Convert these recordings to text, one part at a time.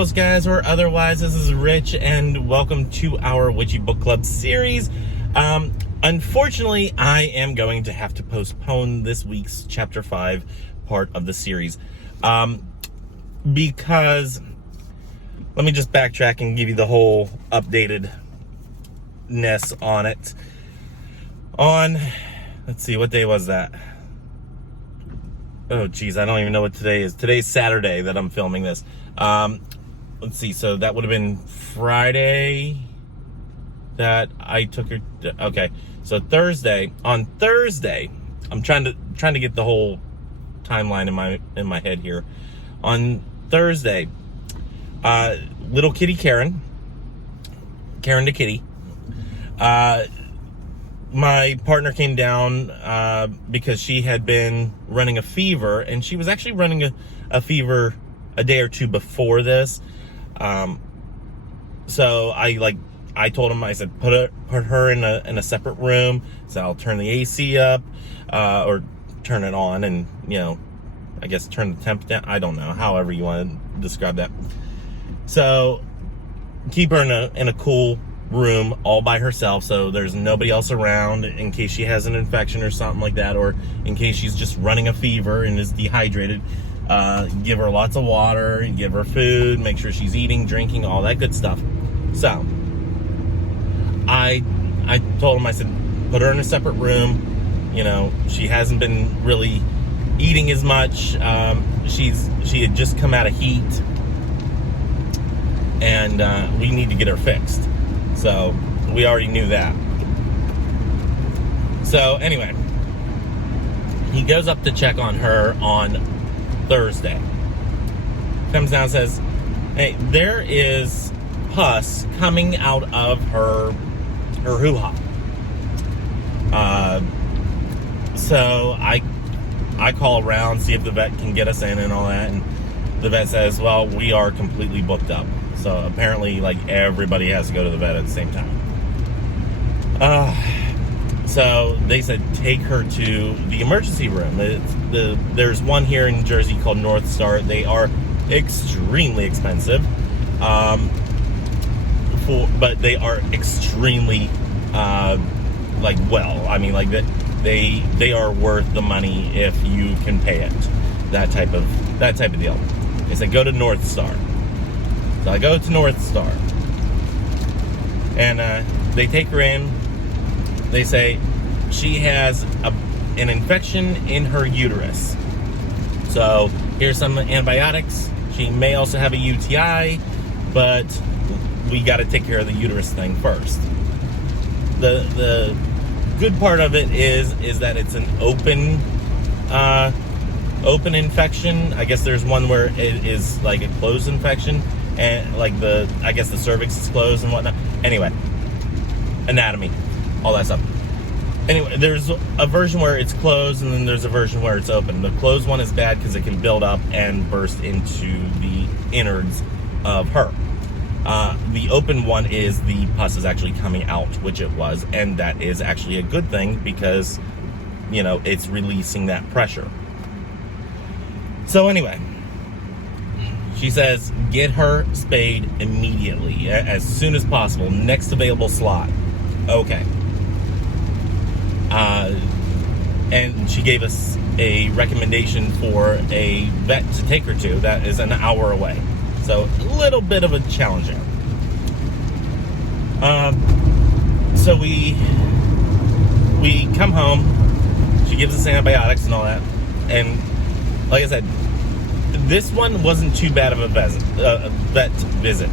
girls, guys, or otherwise. This is Rich, and welcome to our Witchy Book Club series. Unfortunately, I am going to have to postpone this week's Chapter 5 part of the series. Because, let me just backtrack and give you the whole updatedness on it. Let's see, what day was that? Oh, geez, I don't even know what today is. Today's Saturday that I'm filming this. Let's see, so that would have been Friday that I took her. Okay, so Thursday. On Thursday, I'm trying to get the whole timeline in my head here. On Thursday, little kitty Karen the kitty, my partner came down because she had been running a fever, and she was actually running a fever a day or two before this. So I told him, I said, put her in a separate room. So I'll turn the AC up, or turn it on, and I guess turn the temp down. I don't know, however you want to describe that. So keep her in a cool room all by herself, so there's nobody else around in case she has an infection or something like that, or in case she's just running a fever and is dehydrated. Give her lots of water, give her food, make sure she's eating, drinking, all that good stuff. So I told him, I said, put her in a separate room. She hasn't been really eating as much. She had just come out of heat, and we need to get her fixed. So we already knew that. So anyway, he goes up to check on her on Thursday. Comes down and says, hey, there is pus coming out of her hoo-ha. So I call around, see if the vet can get us in and all that, and the vet says, well, we are completely booked up. So apparently, everybody has to go to the vet at the same time. So they said, take her to the emergency room. There's one here in Jersey called North Star. They are extremely expensive, but they are extremely, well. I mean, they are worth the money if you can pay it. That type of deal. They said, go to North Star. So I go to North Star, and they take her in. They say she has an infection in her uterus. So here's some antibiotics. She may also have a UTI, but we got to take care of the uterus thing first. The good part of it is that it's an open infection. I guess there's one where it is like a closed infection, and I guess the cervix is closed and whatnot. Anyway, anatomy, all that stuff. Anyway, there's a version where it's closed, and then there's a version where it's open. The closed one is bad because it can build up and burst into the innards of her. The open one is the pus is actually coming out, which it was, and that is actually a good thing because, it's releasing that pressure. So anyway, she says, get her spayed immediately, as soon as possible, next available slot. Okay. And she gave us a recommendation for a vet to take her to that is an hour away. So a little bit of a challenge there. So we come home. She gives us antibiotics and all that. And like I said, this one wasn't too bad of a vet visit.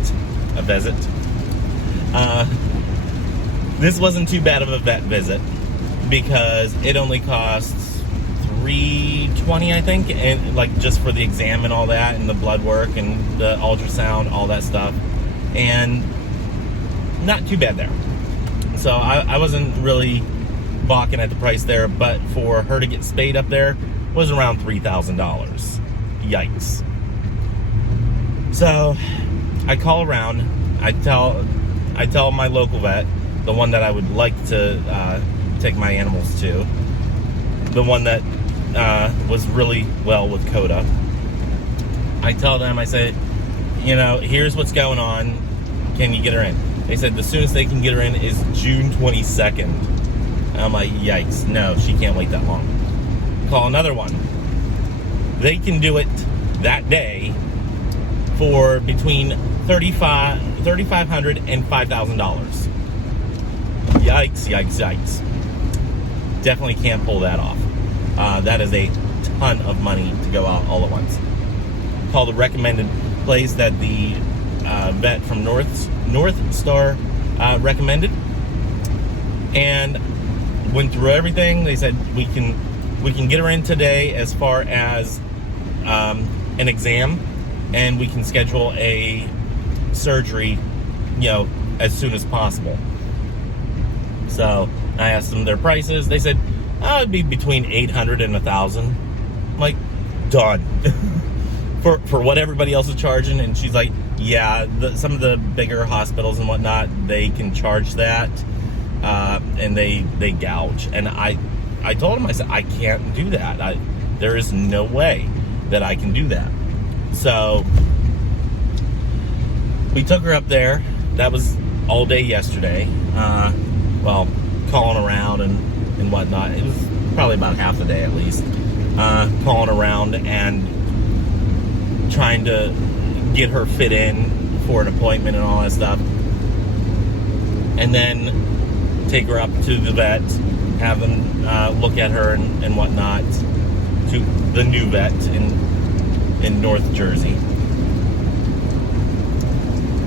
This wasn't too bad of a vet visit because it only costs $320, I think, and just for the exam and all that, and the blood work and the ultrasound, all that stuff, and not too bad there. So I wasn't really balking at the price there, but for her to get spayed up there was around $3,000. Yikes. So I call around. I tell my local vet, the one that I would like to take my animals to, the one that was really well with CODA. I tell them, I say, here's what's going on. Can you get her in? They said the soonest they can get her in is June 22nd. And I'm like, yikes. No, she can't wait that long. Call another one. They can do it that day for between $3,500 and $5,000. Yikes, yikes, yikes. Definitely can't pull that off. That is a ton of money to go out all at once. Call the recommended place that the vet from North Star recommended, and went through everything. They said we can get her in today as far as an exam, and we can schedule a surgery, as soon as possible. So I asked them their prices. They said it'd be between $800 and $1,000. I'm like, done. for what everybody else is charging. And she's like, yeah, some of the bigger hospitals and whatnot, they can charge that, and they gouge. And I told him, I said, I can't do that. There is no way that I can do that. So we took her up there. That was all day yesterday. Calling around and whatnot. It was probably about half the day at least. Calling around and trying to get her fit in for an appointment and all that stuff. And then take her up to the vet, have them look at her and whatnot, to the new vet in North Jersey.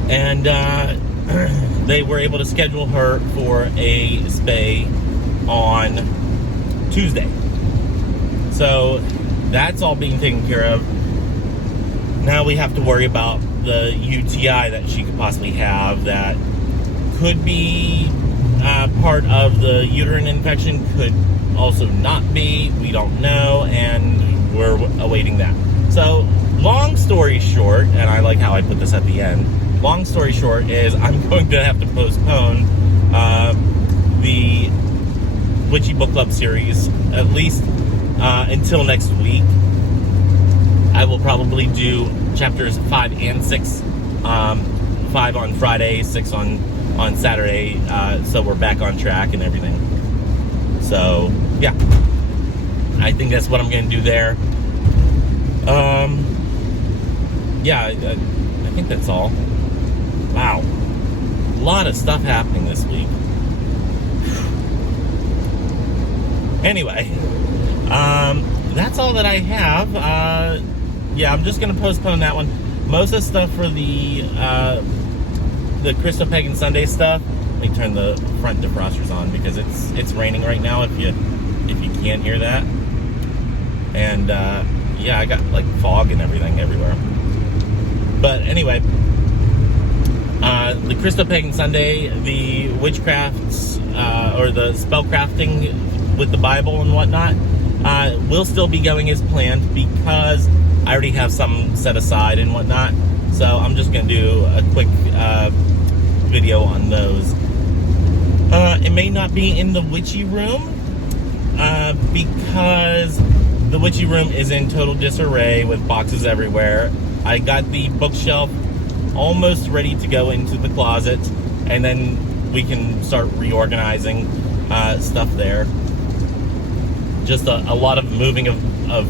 And they were able to schedule her for a spay on Tuesday. So that's all being taken care of. Now we have to worry about the UTI that she could possibly have that could be part of the uterine infection, could also not be. We don't know, and we're awaiting that. So long story short, and I like how I put this at the end, long story short is I'm going to have to postpone the Witchy Book Club series at least until next week. I will probably do chapters 5 and 6, 5 on Friday, 6 on Saturday, so we're back on track and everything. So yeah, I think that's what I'm going to do there. Yeah, I think that's all. Wow, a lot of stuff happening this week. Anyway, that's all that I have. Yeah, I'm just going to postpone that one. Most of the stuff for the Crystal Pagan Sunday stuff. Let me turn the front defrosters on because it's raining right now. If you can't hear that, and yeah, I got like fog and everything everywhere. But anyway, the Crystal Pagan Sunday, the witchcrafts or the spellcrafting with the Bible and whatnot, will still be going as planned because I already have some set aside and whatnot. So I'm just going to do a quick video on those. It may not be in the witchy room because the witchy room is in total disarray with boxes everywhere. I got the bookshelf almost ready to go into the closet, and then we can start reorganizing stuff there. Just a lot of moving of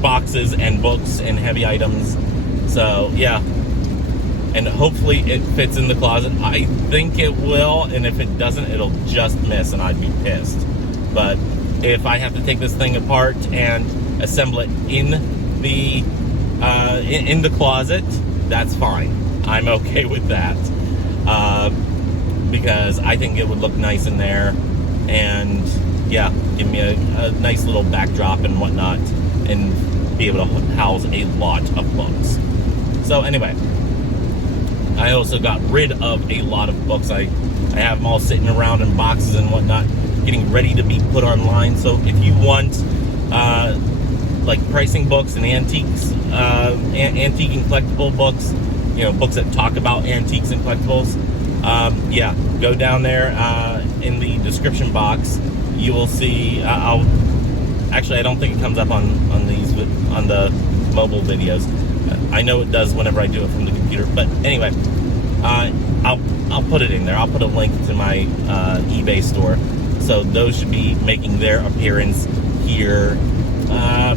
boxes and books and heavy items. So yeah, and hopefully it fits in the closet. I think it will, and if it doesn't, it'll just miss, and I'd be pissed. But if I have to take this thing apart and assemble it in the closet, that's fine. I'm okay with that, because I think it would look nice in there, and yeah, give me a nice little backdrop and whatnot, and be able to house a lot of books. So anyway, I also got rid of a lot of books. I have them all sitting around in boxes and whatnot, getting ready to be put online. So if you want like pricing books and antiques, antique and collectible books, books that talk about antiques and collectibles, yeah, go down there in the description box. You will see. Actually, I don't think it comes up on the mobile videos. I know it does whenever I do it from the computer. But anyway, I'll put it in there. I'll put a link to my eBay store. So those should be making their appearance here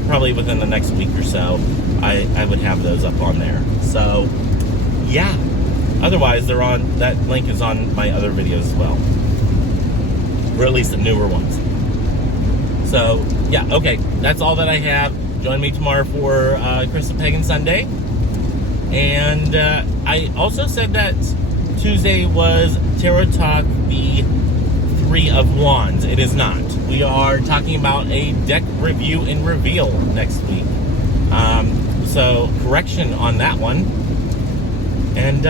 probably within the next week or so. I would have those up on there. So yeah. Otherwise, that link is on my other videos as well. Or at least the newer ones. So yeah, okay. That's all that I have. Join me tomorrow for Christmas Pagan Sunday. And I also said that Tuesday was Tarot Talk, the Three of Wands. It is not. We are talking about a deck review and reveal next week. So correction on that one. And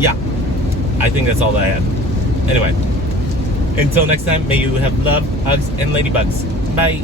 yeah, I think that's all that I have. Anyway, until next time, may you have love, hugs, and ladybugs. Bye.